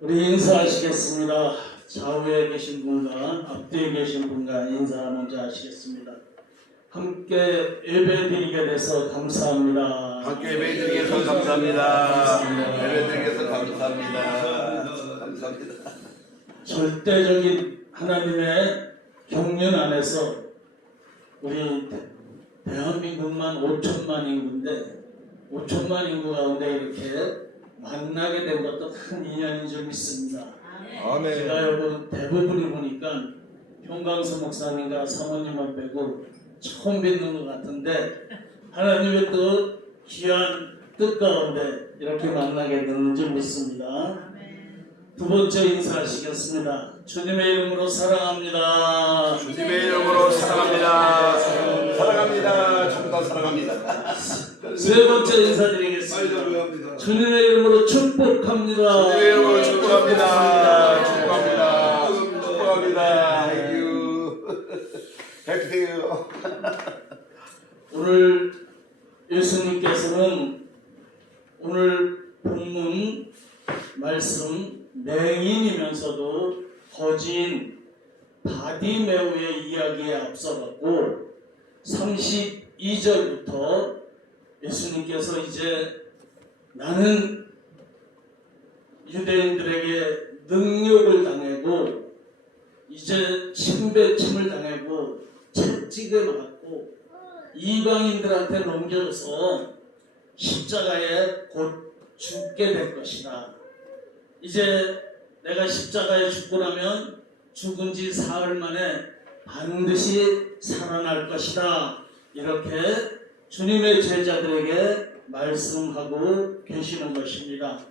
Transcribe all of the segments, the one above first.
우리 인사하시겠습니다. 좌우에 계신 분과 앞뒤에 계신 분과 인사 먼저 하시겠습니다. 함께 예배드리게 돼서 감사합니다. 함께 예배드리게 돼서 감사합니다. 예배드리게 돼서 감사합니다. 감사합니다. 절대적인 하나님의 경륜 안에서 우리 대한민국만 5천만 인구인데 5천만 인구 가운데 이렇게 만나게 된 것도 큰 인연인 줄 믿습니다. 아멘. 제가 여러분 대부분이 보니까 형광수 목사님과 사모님만 빼고 처음 뵙는 것 같은데 하나님의 또 귀한 뜻 가운데 이렇게 만나게 되는 줄 믿습니다. 두 번째 인사하시겠습니다. 주님의 이름으로 사랑합니다. 주님의 이름으로 사랑합니다. 사랑합니다. 정말 사랑합니다. 세 번째 인사드리겠습니다. 주님의 이름으로 축복합니다. 주님의 이름으로 축복합니다. 축복합니다. 축복합니다. 뵙세요. 오늘 예수님께서는 오늘 본문 말씀 맹인이면서도 거지인 바디메오의 이야기에 앞서갔고 32절부터 예수님께서 이제 나는 유대인들에게 능욕을 당하고 이제 침배침을 당하고 채찍을 맞고 이방인들한테 넘겨져서 십자가에 곧 죽게 될 것이다. 이제 내가 십자가에 죽고 나면 죽은 지 사흘 만에 반드시 살아날 것이다. 이렇게 주님의 제자들에게 말씀하고 계시는 것입니다.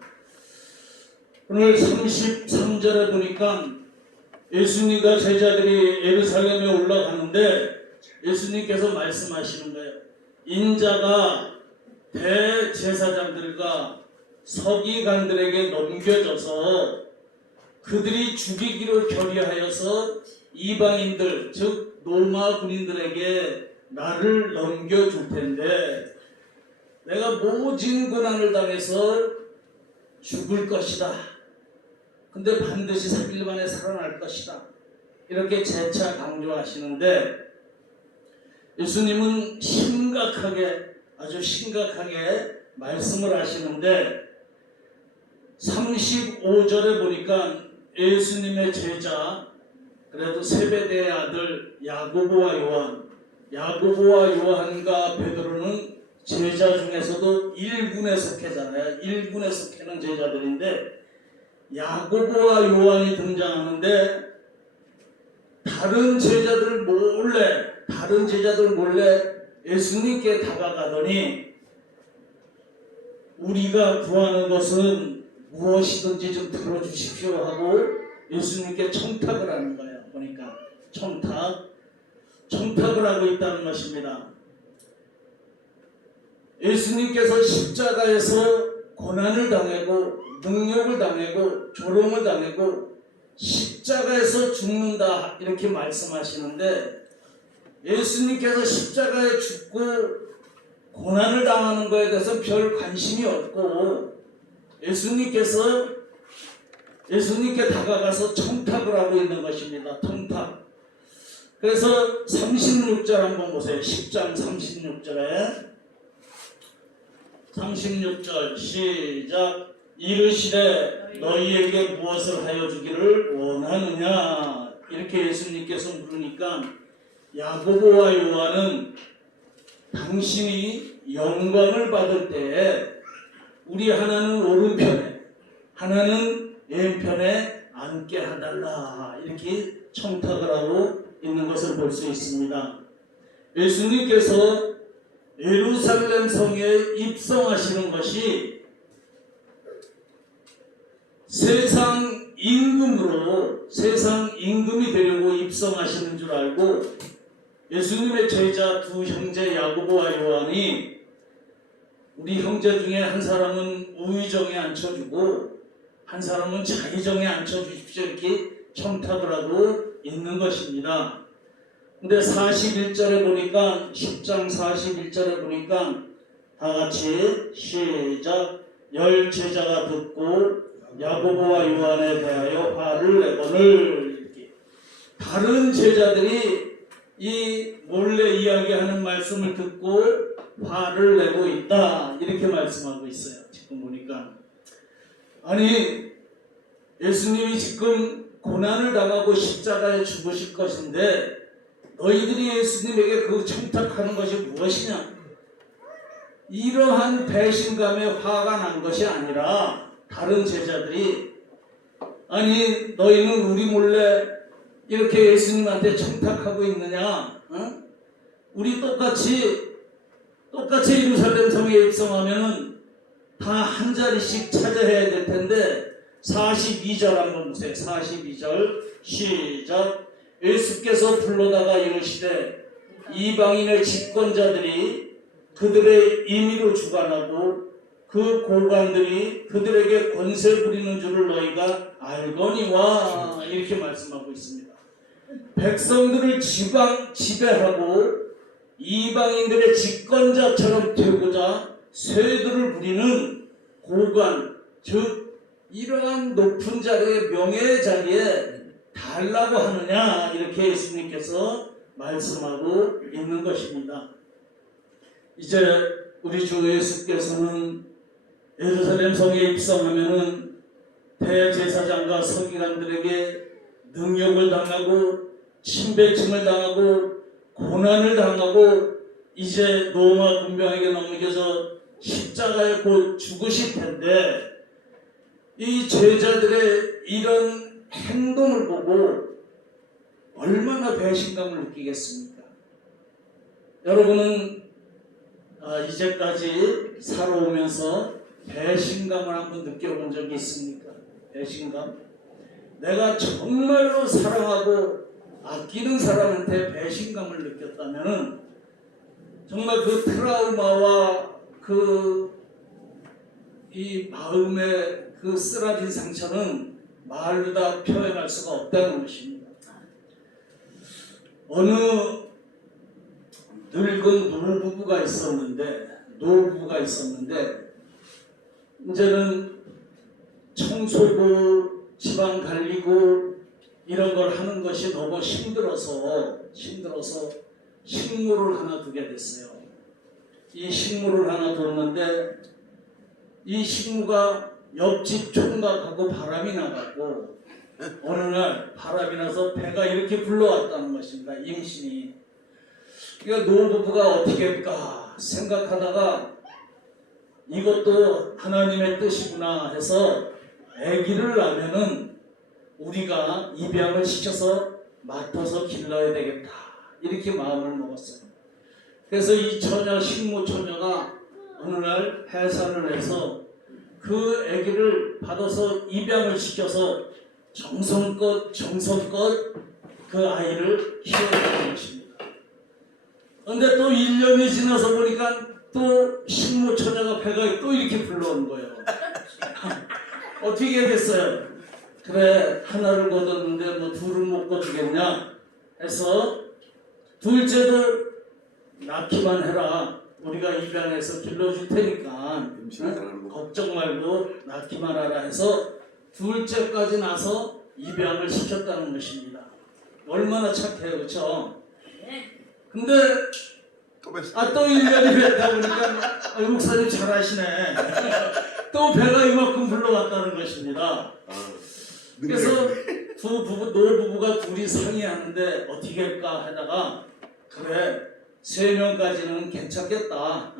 오늘 33절에 보니까 예수님과 제자들이 예루살렘에 올라가는데 예수님께서 말씀하시는 거예요. 인자가 대제사장들과 서기관들에게 넘겨져서 그들이 죽이기로 결의하여서 이방인들 즉 로마 군인들에게 나를 넘겨줄 텐데 내가 모진 고난을 당해서 죽을 것이다. 근데 반드시 3일 만에 살아날 것이다. 이렇게 재차 강조하시는데 예수님은 아주 심각하게 말씀을 하시는데 35절에 보니까 예수님의 제자 그래도 세베대의 아들 야고보와 요한과 베드로는 제자 중에서도 1군에 속해잖아요. 1군에 속해는 제자들인데 야고보와 요한이 등장하는데 다른 제자들 몰래 예수님께 다가가더니 우리가 구하는 것은 무엇이든지 좀 들어주십시오 하고 예수님께 청탁을 하는 거예요. 보니까 청탁을 하고 있다는 것입니다. 예수님께서 십자가에서 고난을 당하고 능욕을 당하고 조롱을 당하고 십자가에서 죽는다 이렇게 말씀하시는데 예수님께서 십자가에 죽고 고난을 당하는 것에 대해서 별 관심이 없고 예수님께 다가가서 청탁을 하고 있는 것입니다. 청탁. 그래서 36절 한번 보세요. 10장 36절 시작. 이르시되 너희에게 무엇을 하여 주기를 원하느냐 이렇게 예수님께서 물으니까 야고보와 요한은 당신이 영광을 받을 때에 우리 하나는 오른편에 하나는 왼편에 앉게 해달라 이렇게 청탁을 하고 있는 것을 볼 수 있습니다. 예수님께서 예루살렘 성에 입성하시는 것이 세상 임금이 되려고 입성하시는 줄 알고 예수님의 제자 두 형제 야고보와 요한이 우리 형제 중에 한 사람은 우의정에 앉혀주고 한 사람은 자의정에 앉혀주십시오 이렇게 청탁을 하고 있는 것입니다. 근데 41절에 보니까 10장 41절에 보니까 다 같이 시작. 10 제자가 듣고 야고보와 요한에 대하여 화를 내거늘. 이렇게 다른 제자들이 이 몰래 이야기하는 말씀을 듣고 화를 내고 있다, 이렇게 말씀하고 있어요. 지금 보니까 아니, 예수님이 지금 고난을 당하고 십자가에 죽으실 것인데 너희들이 예수님에게 그 청탁하는 것이 무엇이냐? 이러한 배신감에 화가 난 것이 아니라 다른 제자들이, 아니 너희는 우리 몰래 이렇게 예수님한테 청탁하고 있느냐? 어? 우리 똑같이 예루살렘 성에 입성하면은 다 한 자리씩 찾아야 될 텐데 42절 한번 보세요. 42절 시작. 예수께서 불러다가 이르시되 이방인의 집권자들이 그들의 임의로 주관하고 그 고관들이 그들에게 권세 부리는 줄을 너희가 알거니와, 이렇게 말씀하고 있습니다. 백성들을 지배하고 이방인들의 집권자처럼 되고자 쇠들을 부리는 고관, 즉 이러한 높은 자리의 명예의 자리에 달라고 하느냐, 이렇게 예수님께서 말씀하고 있는 것입니다. 이제 우리 주 예수께서는 예루살렘 성에 입성하면은 대제사장과 서기관들에게 능욕을 당하고 침배침을 당하고 고난을 당하고 이제 로마 군병에게 넘겨져 십자가에 곧 죽으실 텐데, 이 제자들의 이런 행동을 보고 얼마나 배신감을 느끼겠습니까? 여러분은 이제까지 살아오면서 배신감을 한번 느껴본 적이 있습니까? 배신감? 내가 정말로 사랑하고 아끼는 사람한테 배신감을 느꼈다면 정말 그 트라우마와 이 마음의 그 쓰라진 상처는 말로 다 표현할 수가 없다는 것입니다. 어느 늙은 노부부가 있었는데 이제는 청소고 집안 갈리고 이런 걸 하는 것이 너무 힘들어서 식물을 하나 두게 됐어요. 이 식물을 하나 뒀는데 이 식물가 옆집 총각하고 바람이 나가고 어느 날 바람이 나서 배가 이렇게 불러왔다는 것입니다. 임신이. 그러니까 노부부가 어떻게 할까 생각하다가 이것도 하나님의 뜻이구나 해서 아기를 낳으면은 우리가 입양을 시켜서 맡아서 길러야 되겠다, 이렇게 마음을 먹었어요. 그래서 이 식모 처녀가 어느 날 해산을 해서 그 아기를 받아서 입양을 시켜서 정성껏 그 아이를 키워내는 것입니다. 그런데 또 1년이 지나서 보니까 또 식모 처녀가 배가 또 이렇게 불러온 거예요. 어떻게 됐어요? 그래, 하나를 거뒀는데 뭐 둘을 못 거두겠냐 해서 둘째도 낳기만 해라, 우리가 입양해서 길러줄 테니까 걱정 말고 낳기만 하라 해서 둘째까지 낳아서 입양을 시켰다는 것입니다. 얼마나 착해요, 그렇죠? 근데 또 1년이 됐다 보니까 목사님 잘하시네. 또 배가 이만큼 불러왔다는 것입니다. 그래서 노부부가 둘이 상의하는데 어떻게 할까 하다가, 그래 3명까지는 괜찮겠다,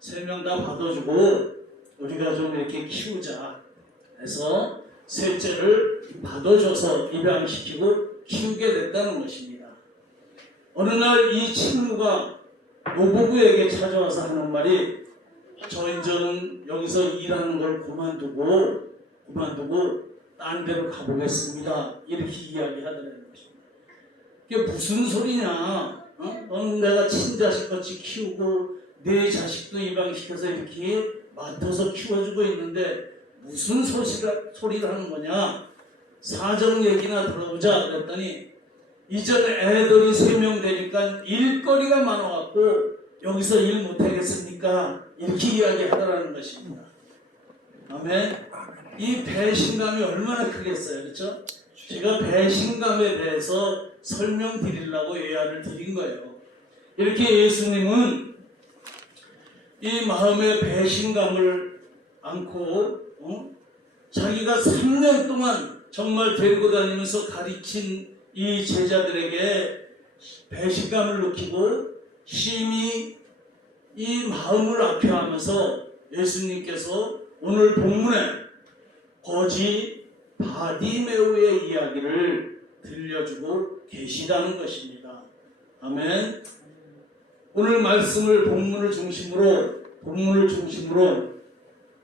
3명 다 받아주고 우리가 좀 이렇게 키우자 해서 셋째를 받아줘서 입양시키고 키우게 됐다는 것입니다. 어느 날 이 친구가 노부부에게 찾아와서 하는 말이, 저는 여기서 일하는 걸 그만두고 딴 데로 가보겠습니다, 이렇게 이야기하더라는 것입니다. 그게 무슨 소리냐? 너는 내가 친자식같이 키우고 내 자식도 입양시켜서 이렇게 맡아서 키워주고 있는데 무슨 소리를 하는 거냐? 사정 얘기나 들어보자 그랬더니, 이전에 애들이 3명 되니까 일거리가 많아갖고 여기서 일 못하겠습니까? 이렇게 이야기하더라는 것입니다. 아멘. 이 배신감이 얼마나 크겠어요, 그렇죠? 제가 배신감에 대해서 설명드리려고 예화를 드린 거예요. 이렇게 예수님은 이 마음의 배신감을 안고 자기가 3년 동안 정말 데리고 다니면서 가르친 이 제자들에게 배신감을 느끼고 심히 이 마음을 아파하면서 예수님께서 오늘 본문에 거지 바디메오의 이야기를 들려주고 계시다는 것입니다. 아멘. 오늘 말씀을 본문을 중심으로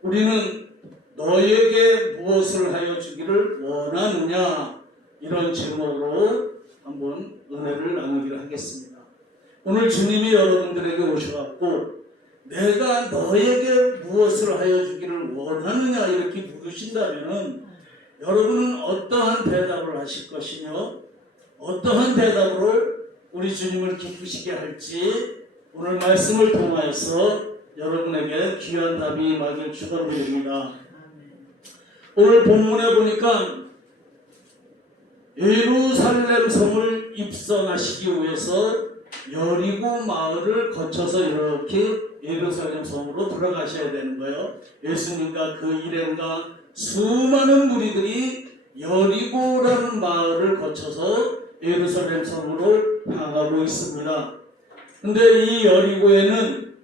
우리는 너에게 무엇을 하여 주기를 원하느냐, 이런 제목으로 한번 은혜를 나누기를 하겠습니다. 오늘 주님이 여러분들에게 오셔갖고 내가 너에게 무엇을 하여 주기를 원하느냐 이렇게 물으신다면 여러분은 어떠한 대답을 하실 것이며 어떠한 대답으로 우리 주님을 기쁘시게 할지 오늘 말씀을 통하여서 여러분에게 귀한 답이 임하길 축원드립니다. 오늘 본문에 보니까 예루살렘 성을 입성하시기 위해서 여리고 마을을 거쳐서 이렇게 예루살렘 성으로 들어가셔야 되는 거예요. 예수님과 그 일행과 수많은 무리들이 여리고라는 마을을 거쳐서 예루살렘 성으로 향하고 있습니다. 근데 이 여리고에는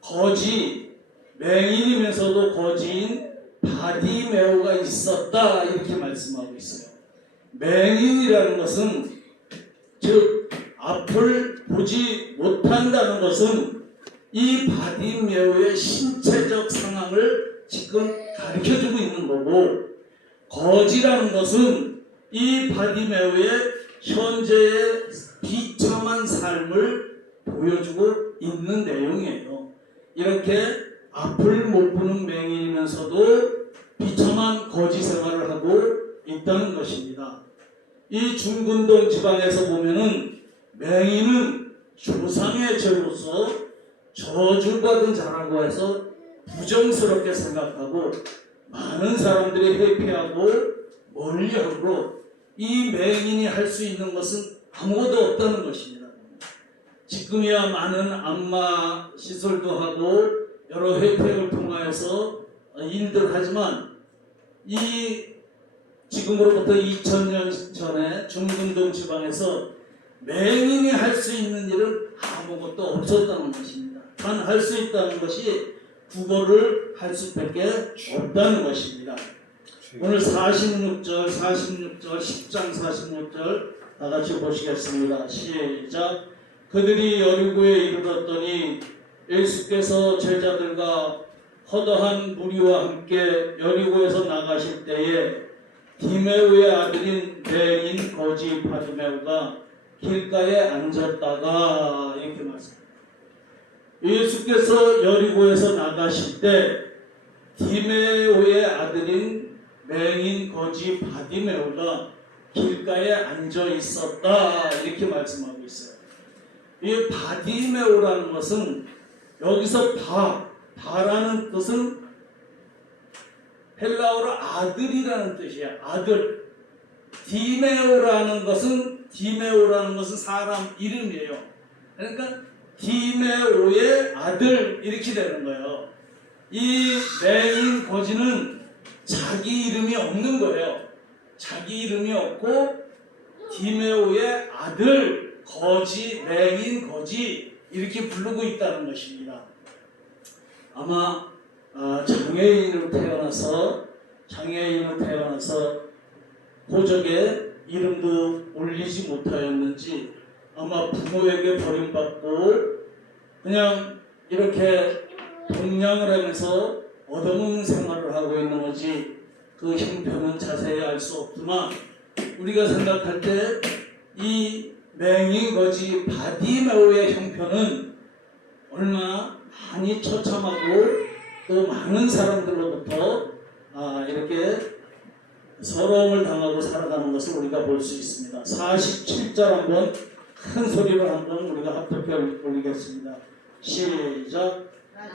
거지, 맹인이면서도 거지인 바디메오가 있었다, 이렇게 말씀하고 있어요. 맹인이라는 것은, 즉 앞을 보지 못한다는 것은 이 바디메오의 신체적 상황을 지금 가르쳐주고 있는 거고, 거지라는 것은 이 바디메오의 현재의 비참한 삶을 보여주고 있는 내용이에요. 이렇게 앞을 못 보는 맹인이면서도 비참한 거지 생활을 하고 있다는 것입니다. 이 중근동 지방에서 보면은 맹인은 조상의 죄로서 저주받은 자라고 해서 부정스럽게 생각하고 많은 사람들이 회피하고 멀리하고 이 맹인이 할 수 있는 것은 아무것도 없다는 것입니다. 지금이야 많은 안마 시설도 하고 여러 혜택을 통하여서 일들 하지만 이 지금으로부터 2000년 전에 중근동 지방에서 맹인이 할 수 있는 일은 아무것도 없었다는 것입니다. 단 할 수 있다는 것이 국어를 할 수밖에 없다는 것입니다. 오늘 46절, 10장 46절 다 같이 보시겠습니다. 시작. 그들이 여리고에 이르렀더니 예수께서 제자들과 허다한 무리와 함께 여리고에서 나가실 때에 디메오의 아들인 맹인 거지 바디메오가 길가에 앉았다가, 이렇게 말씀합니다. 예수께서 여리고에서 나가실 때 디메오의 아들인 맹인 거지 바디메오가 길가에 앉아 있었다, 이렇게 말씀하고 있어요. 이 바디메오라는 것은 여기서 바라는 뜻은 헬라어로 아들이라는 뜻이에요. 아들. 디메오라는 것은 사람 이름이에요. 그러니까 디메오의 아들, 이렇게 되는 거예요. 이 맹인 거지는 자기 이름이 없는 거예요. 자기 이름이 없고 디메오의 아들, 거지, 맹인 거지, 이렇게 부르고 있다는 것입니다. 아마 장애인으로 태어나서 고적에 이름도 올리지 못하였는지 아마 부모에게 버림받고 그냥 이렇게 동냥을 하면서 얻어먹는 생활을 하고 있는 거지 그 형편은 자세히 알 수 없지만 우리가 생각할 때 이 맹인 거지 바디메오의 형편은 얼마나 많이 처참하고 또 많은 사람들로부터 이렇게 서러움을 당하고 살아가는 것을 우리가 볼 수 있습니다. 47절 한번 큰 소리로 한번 우리가 합독해 올리겠습니다. 시작.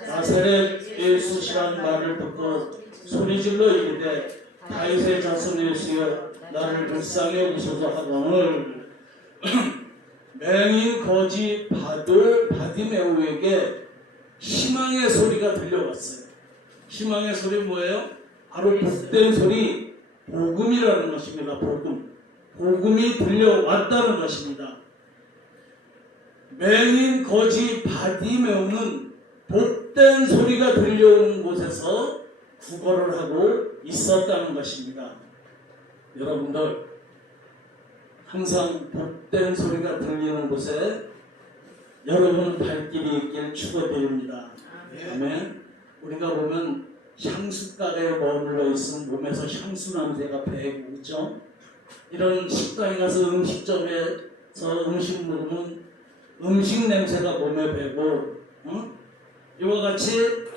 나사렛 예수시란 말을 듣고 소리질러 이르되 다윗의 자손 예수여 나를 불쌍히 여기소서 하거늘 맹인 거지 바디메오에게 희망의 소리가 들려왔어요. 희망의 소리 뭐예요? 바로 복된 소리, 복음이라는 것입니다. 복음이 들려왔다는 것입니다. 맹인 거지 바디메오는 복된 소리가 들려오는 곳에서 구걸을 하고 있었다는 것입니다. 여러분들 항상 복된 소리가 들리는 곳에 여러분 발길이 있길 축원드립니다. 아멘. 우리가 보면 향수가게에 머물러 있으면 몸에서 향수 냄새가 배고 있죠. 이런 식당에 가서 음식점에서 음식 먹으면 음식 냄새가 몸에 배고, 이와 같이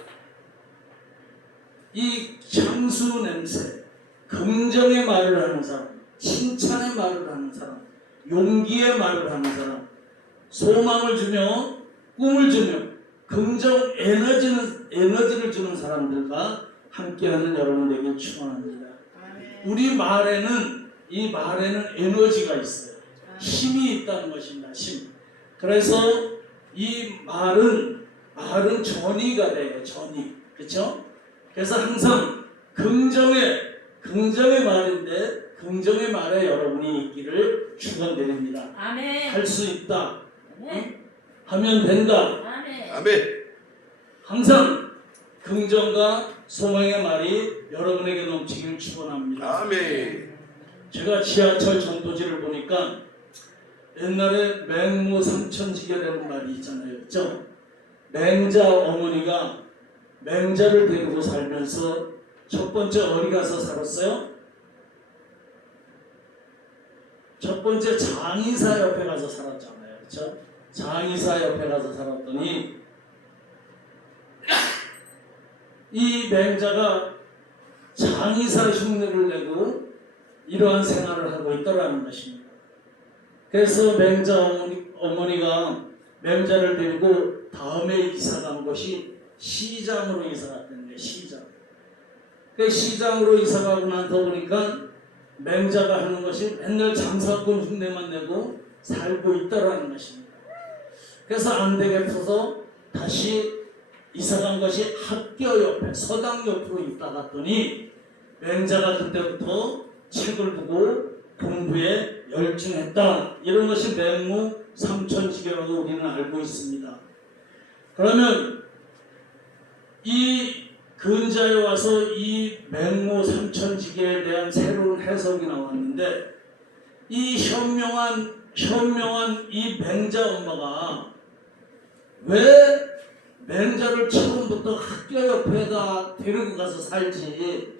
이 향수 냄새, 긍정의 말을 하는 사람, 칭찬의 말을 하는 사람, 용기의 말을 하는 사람, 소망을 주며 꿈을 주며 긍정 에너지를 주는 사람들과 함께하는 여러분 되길 축원합니다. 우리 말에는 이 말에는 에너지가 있어요. 힘이 있다는 것입니다. 힘. 그래서 이 말은 전이가 돼요. 전이. 그렇죠? 그래서 항상 긍정의 말인데 긍정의 말에 여러분이 있기를 축원드립니다. 아멘. 할 수 있다. 아멘. 하면 된다. 아멘. 아멘. 항상 긍정과 소망의 말이 여러분에게 넘치기를 축원합니다. 아멘. 제가 지하철 전도지를 보니까 옛날에 맹모 삼천지계라는 말이 있잖아요. 그렇죠? 맹자 어머니가 맹자를 데리고 살면서 첫 번째 어디 가서 살았어요? 첫 번째 장의사 옆에 가서 살았잖아요. 그렇죠? 장의사 옆에 가서 살았더니 이 맹자가 장의사 흉내를 내고 이러한 생활을 하고 있더라는 것입니다. 그래서 맹자 어머니가 맹자를 데리고 다음에 이사간 곳이 시장으로 이사갔다는 거예요. 시장. 그 시장으로 이사가고 나서 보니까 맹자가 하는 것이 맨날 장사꾼 흉내만 내고 살고 있다라는 것입니다. 그래서 안 되겠어서 다시 이사간 것이 학교 옆에 서당 옆으로 있다 갔더니 맹자가 그때부터 책을 보고 공부에 열중했다. 이런 것이 맹모 삼천지계라고 우리는 알고 있습니다. 그러면 이 근자에 와서 이 맹모 삼천지계에 대한 새로운 해석이 나왔는데 이 현명한 이 맹자 엄마가 왜 맹자를 처음부터 학교 옆에다 데리고 가서 살지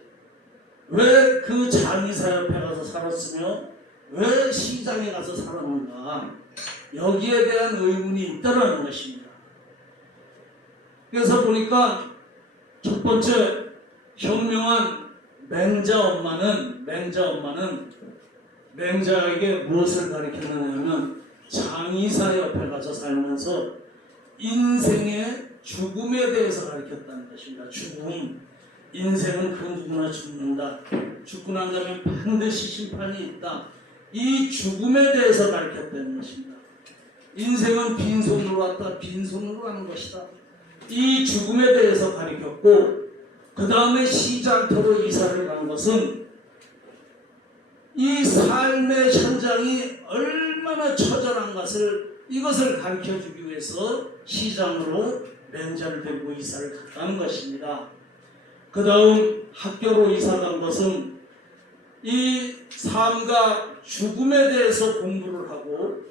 왜 그 장의사 옆에 가서 살았으며 왜 시장에 가서 살았는가 여기에 대한 의문이 있다라는 것입니다. 그래서 보니까 첫 번째 현명한 맹자 엄마는 맹자에게 무엇을 가르쳤느냐면 장의사 옆에 가서 살면서 인생의 죽음에 대해서 가르쳤다는 것입니다. 죽음. 인생은 그 누구나 죽는다. 죽고 난 다음에 반드시 심판이 있다. 이 죽음에 대해서 가르쳤다는 것입니다. 인생은 빈손으로 왔다. 빈손으로 가는 것이다. 이 죽음에 대해서 가르쳤고 그 다음에 시장터로 이사를 간 것은 이 삶의 현장이 얼마나 처절한 것을 이것을 가르쳐주기 위해서 시장으로 맹자를 데리고 이사를 갔다는 것입니다. 그 다음 학교로 이사 간 것은 이 삶과 죽음에 대해서 공부를 하고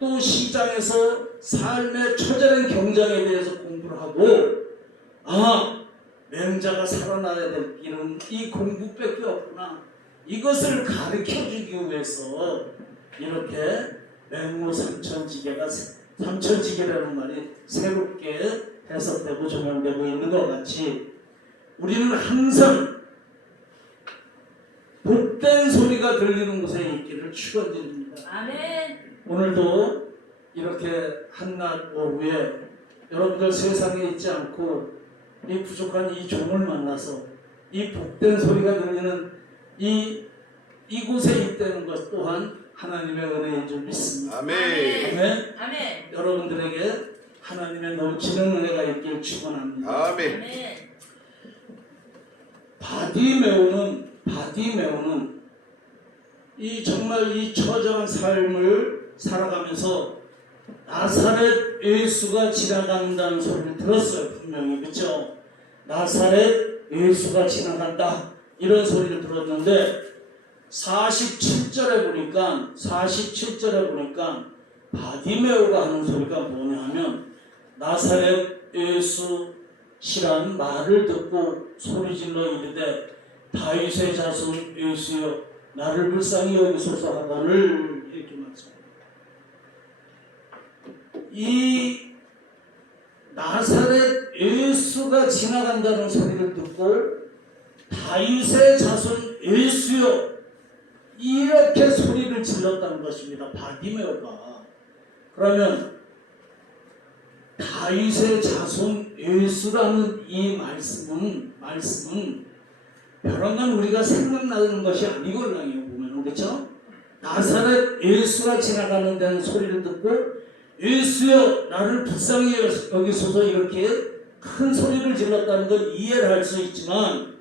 또 시장에서 삶의 처절한 경쟁에 대해서 공부를 하고 맹자가 살아나야 될 길은 이 공부밖에 없구나. 이것을 가르쳐주기 위해서 이렇게 맹모 삼천지계라는 말이 새롭게 해석되고 조명되고 있는 것 같이 우리는 항상 복된 소리가 들리는 곳에 있기를 축원드립니다. 아멘. 오늘도 이렇게 한낮 오후에 여러분들 세상에 있지 않고 이 부족한 이 종을 만나서 이 복된 소리가 들리는 이곳에 있다는 것 또한 하나님의 은혜인 줄 믿습니다. 아멘. 아멘. 아멘. 여러분들에게 하나님의 넘치는 은혜가 있길 축원합니다. 아멘. 아멘. 바디메오는 이 정말 이 처절한 삶을 살아가면서 나사렛 예수가 지나간다는 소리를 들었어요. 분명히. 그렇죠? 나사렛 예수가 지나간다 이런 소리를 들었는데 47절에 보니까 바디메오가 하는 소리가 뭐냐 하면 나사렛 예수시란 말을 듣고 소리질러 이르되 다윗의 자손 예수여 나를 불쌍히 여기소서 하거늘 이렇게 말씀합니다. 이 나사렛 예수가 지나간다는 소리를 듣고 다윗의 자손 예수여 이렇게 소리를 질렀다는 것입니다. 바디메오가. 그러면 다윗의 자손 예수라는 이 말씀은 별언간 우리가 생각나는 것이 아니걸랑요 보면 그렇죠? 나사렛 예수가 지나가는 데는 소리를 듣고 예수여 나를 불쌍히 여기소서 이렇게 큰 소리를 질렀다는 걸 이해를 할 수 있지만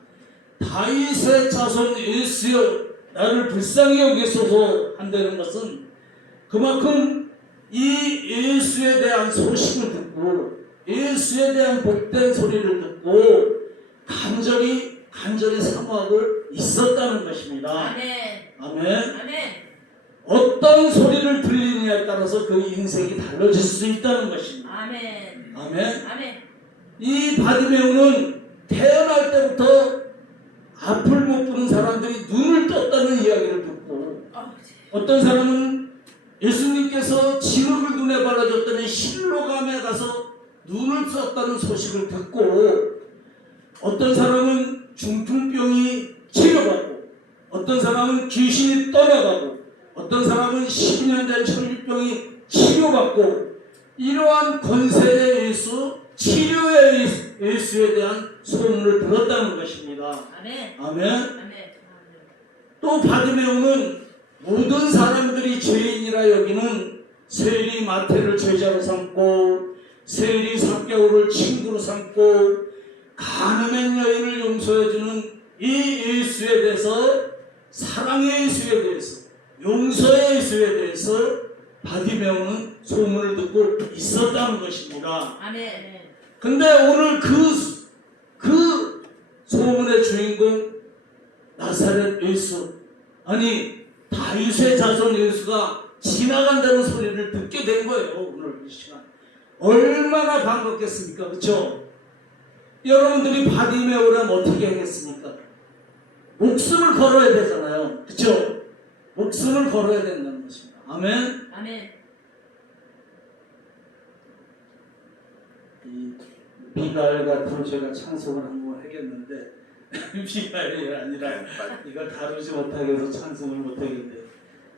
다윗의 자손 예수여 나를 불쌍히 여기소서 한다는 것은 그만큼 이 예수에 대한 소식을 듣고 예수에 대한 복된 소리를 듣고 간절히 사모하고 있었다는 것입니다. 아멘. 아멘. 아멘. 어떤 소리를 들리느냐에 따라서 그 인생이 달라질 수 있다는 것입니다. 아멘. 아멘. 아멘. 이 바디메오는 태어날 때부터 앞을 못 보는 사람들이 눈을 떴다는 이야기를 듣고 어떤 사람은 예수님께서 진흙을 눈에 발라줬더니 실로감에 가서 눈을 떴다는 소식을 듣고 어떤 사람은 중풍병이 치료받고 어떤 사람은 귀신이 떠나가고 어떤 사람은 12년 된 천일병이 치료받고 이러한 권세의 예수, 치료의 예수에 대한 소문을 들었다는 것입니다. 아멘. 아멘. 아멘. 또 바디메오는 모든 사람들이 죄인이라 여기는 세리 마태를 제자로 삼고 세리 삭개오를 친구로 삼고 가늠한 여인을 용서해주는 이 예수에 대해서 사랑의 예수에 대해서 용서의 예수에 대해서 바디메오는 소문을 듣고 있었다는 것입니다. 아멘. 근데 오늘 그 소문의 주인공 나사렛 예수 아니 다윗의 자손 예수가 지나간다는 소리를 듣게 된 거예요. 오늘 이 시간 얼마나 반갑겠습니까? 그렇죠? 여러분들이 바디메오라면 어떻게 하겠습니까? 목숨을 걸어야 되잖아요. 그렇죠? 목숨을 걸어야 된다는 것입니다. 아멘. 아멘. 이 미가엘 같은 제가 찬송을 한번 하겠는데 미가엘이 아니라 이걸 다루지 못하게 해서 찬송을 못하겠네요.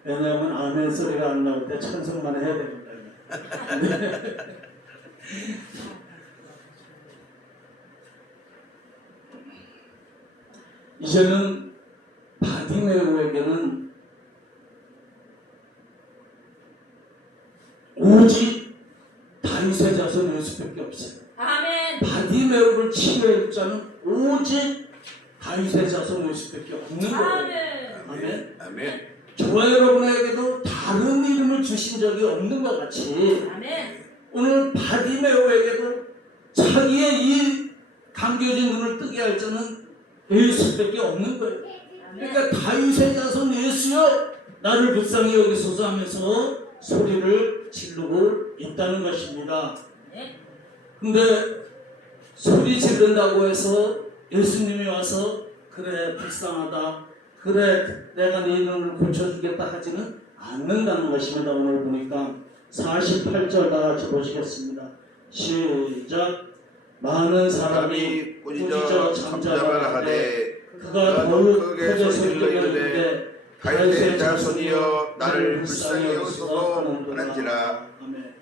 왜냐하면 아멘 소리가 안 나올 때 찬송만 해야 됩니다. 이제는 바디메오에게는 오직 다윗의 자손 예수밖에 없어요. 아멘. 바디메오를 치료할 자는 오직 다윗의 자손 예수밖에 없는 거예요. 아멘. 아멘. 아멘. 저와 여러분에게도 다른 이름을 주신 적이 없는 것 같이 아멘. 오늘 바디메오에게도 자기의 이 감겨진 눈을 뜨게 할 자는 예수밖에 없는 거예요. 그러니까 다윗의 자손 예수여 나를 불쌍히 여기소서 하면서 소리를 지르고 있다는 것입니다. 근데 소리 지른다고 해서 예수님이 와서 그래 불쌍하다 그래 내가 네 눈을 고쳐주겠다 하지는 않는다는 것입니다. 오늘 보니까 48절 다 같이 보시겠습니다. 시작. 많은 사람이 꾸짖어 잠잠하라 하되 그가 더욱 크게 소리로 이르되 다윗의 자손이여 나를 불쌍히 여기소서 하는지라. 아멘.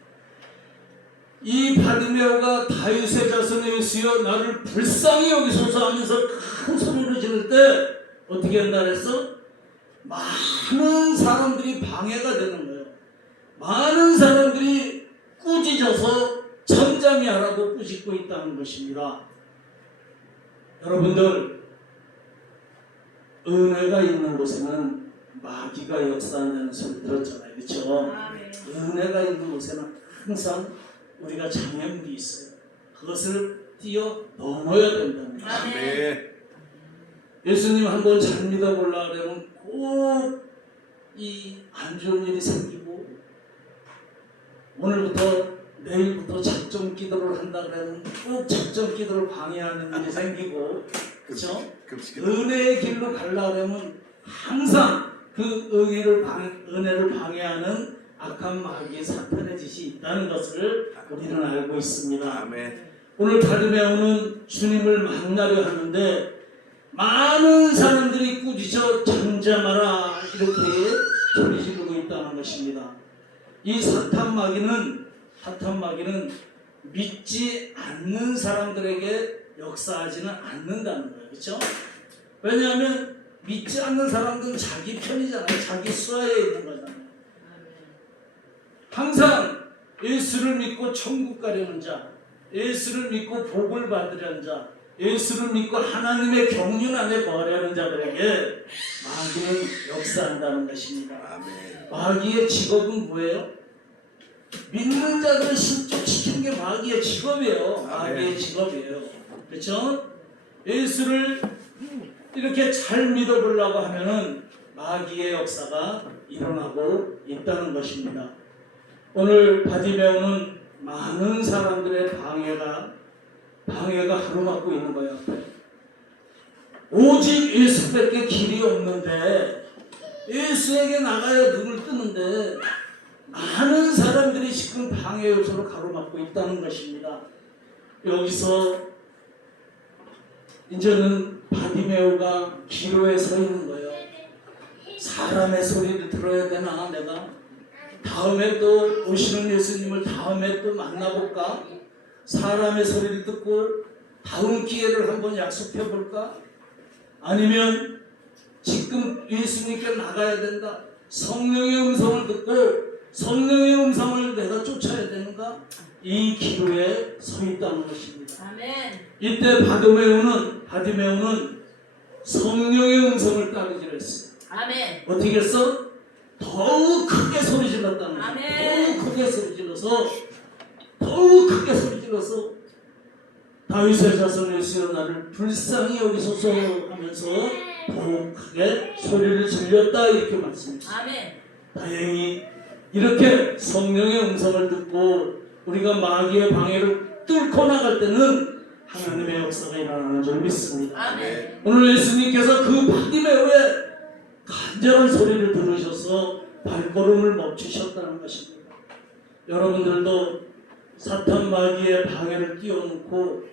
이 바디메오가 다윗의 자손 예수여 나를 불쌍히 여기소서 하면서 큰 소리를 지를 때 어떻게 한다 그랬어? 많은 사람들이 방해가 되는 거예요. 많은 사람들이 꾸짖어서 잠잠히 하라고 꾸짖고 있다는 것입니다. 여러분들, 은혜가 있는 곳에는 마귀가 역사한다는 소리 들었잖아요. 그렇죠? 은혜가 있는 곳에는 항상 우리가 장애물이 있어요. 그것을 뛰어넘어야 된다는 거예요. 아멘. 예수님 한번 잘 믿어보려고 하면 꼭 이 안 좋은 일이 생기고 오늘부터 내일부터 작정 기도를 한다 그러면 꼭 작정 기도를 방해하는 일이 생기고 그렇죠? 은혜의 길로 가려면 항상 그 은혜를 방해하는 악한 마귀의 사탄의 짓이 있다는 것을 우리는 알고 있습니다. 아멘. 오늘 바디메오는 주님을 만나려 하는데 많은 사람들이 꾸짖어 잠잠하라 이렇게 소리 지르고 있다는 것입니다. 이 사탄 마귀는 믿지 않는 사람들에게 역사하지는 않는다는 거예요. 그렇죠? 왜냐하면 믿지 않는 사람들은 자기 편이잖아요. 자기 수하에 있는 거잖아요. 항상 예수를 믿고 천국 가려는 자, 예수를 믿고 복을 받으려는 자, 예수를 믿고 하나님의 경륜 안에 거하려는 자들에게 마귀는 역사한다는 것입니다. 아멘. 마귀의 직업은 뭐예요? 믿는 자들을 신족시키는 게 마귀의 직업이에요. 마귀의 직업이에요. 그렇죠? 예수를 이렇게 잘 믿어보려고 하면은 마귀의 역사가 일어나고 있다는 것입니다. 오늘 바디메오는 많은 사람들의 방해가 가로막고 있는 거예요. 오직 예수밖에 길이 없는데 예수에게 나가야 눈을 뜨는데 많은 사람들이 지금 방해 요소로 가로막고 있다는 것입니다. 여기서 이제는 바디메오가 기로에 서 있는 거예요. 사람의 소리를 들어야 되나 내가? 다음에 또 오시는 예수님을 다음에 또 만나볼까? 사람의 소리를 듣고 다음 기회를 한번 약속해 볼까? 아니면 지금 예수님께 나가야 된다. 성령의 음성을 듣고 성령의 음성을 내가 쫓아야 되는가? 이 기로에 서 있다는 것입니다. 아멘. 이때 바디메오는 성령의 음성을 따르기로 했어요. 아멘. 어떻게 했어? 더욱 크게 소리 질렀다는 거예요. 아멘. 더욱 크게 소리 질러서 다윗의 자손 예수여 나를 불쌍히 여기소서 하면서 더욱 크게 소리를 질렸다 이렇게 말씀했어요. 아멘. 다행히 이렇게 성령의 음성을 듣고 우리가 마귀의 방해를 뚫고 나갈 때는 하나님의 역사가 일어나는 줄 믿습니다. 아멘. 오늘 예수님께서 그 바디메오의 간절한 소리를 들으셔서 발걸음을 멈추셨다는 것입니다. 여러분들도 사탄 마귀의 방해를 띄워놓고